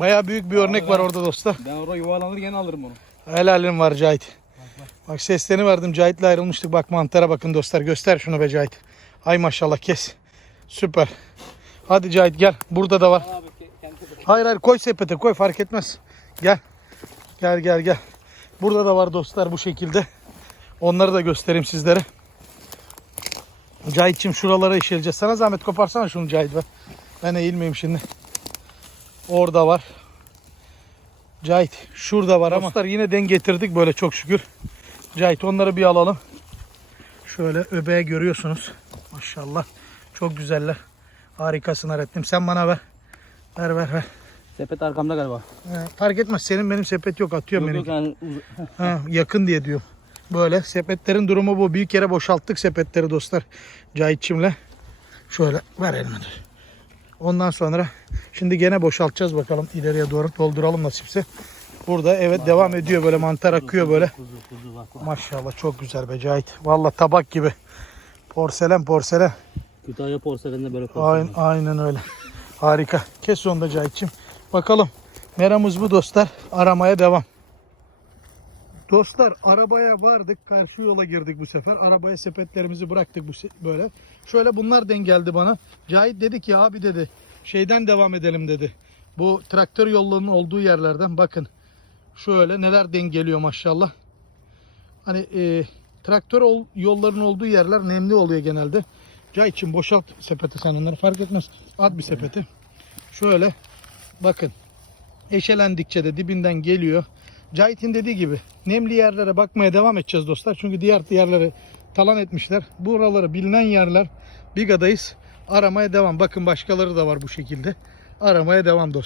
Baya büyük bir örnek var orada dostlar. Ben orada yuvarlanır gene alırım onu. Helalim var Cahit. Bak seslerini verdim. Cahit'le ayrılmıştık. Bak mantara bakın dostlar. Göster şunu be Cahit. Ay maşallah kes. Süper. Hadi Cahit gel. Burada da var. Hayır hayır koy sepete koy fark etmez. Gel. Gel gel gel. Burada da var dostlar bu şekilde. Onları da göstereyim sizlere. Cahit'cim şuralara işeleyeceğiz. Sana zahmet koparsana şunu Cahit be. Ben eğilmeyeyim şimdi. Orada var. Cahit şurada var ama. Dostlar yine den getirdik böyle çok şükür. Cahit onları bir alalım. Şöyle öbeğe görüyorsunuz. Maşallah. Çok güzeller. Harikasın Arettim. Sen bana ver. Ver ver ver. Sepet arkamda galiba. He, fark etmez. Senin benim sepet yok. Atıyorum benim. yani Ha, yakın diye diyor. Böyle sepetlerin durumu bu. Büyük yere boşalttık sepetleri dostlar. Cahitçimle. Şöyle ver dur. Ondan sonra şimdi gene boşaltacağız bakalım. ileriye doğru dolduralım nasipse. Burada evet devam ediyor böyle mantar akıyor böyle. Maşallah çok güzel be Cahit. Valla tabak gibi. Porselen porselen. Kütahya porseleninde böyle porselen. Aynen, aynen öyle. Harika. Kes onu da Cahit'ciğim. Bakalım. Meramız bu dostlar. Aramaya devam. Dostlar arabaya vardık. Karşı yola girdik bu sefer. Arabaya sepetlerimizi bıraktık bu böyle. Şöyle bunlar denk geldi bana. Cahit dedi ki abi dedi şeyden devam edelim dedi. Bu traktör yollarının olduğu yerlerden bakın. Şöyle neler denk geliyor maşallah. Hani e, traktör ol- yollarının olduğu yerler nemli oluyor genelde. Cahit'ciğim boşalt sepeti sen onları fark etmez. At bir sepeti. Şöyle bakın. Eşelendikçe de dibinden geliyor. Cahit'in dediği gibi nemli yerlere bakmaya devam edeceğiz dostlar. Çünkü diğer yerleri talan etmişler. Buraları bilinen yerler. Biga'dayız. Aramaya devam. Bakın başkaları da var bu şekilde. Aramaya devam dostlar.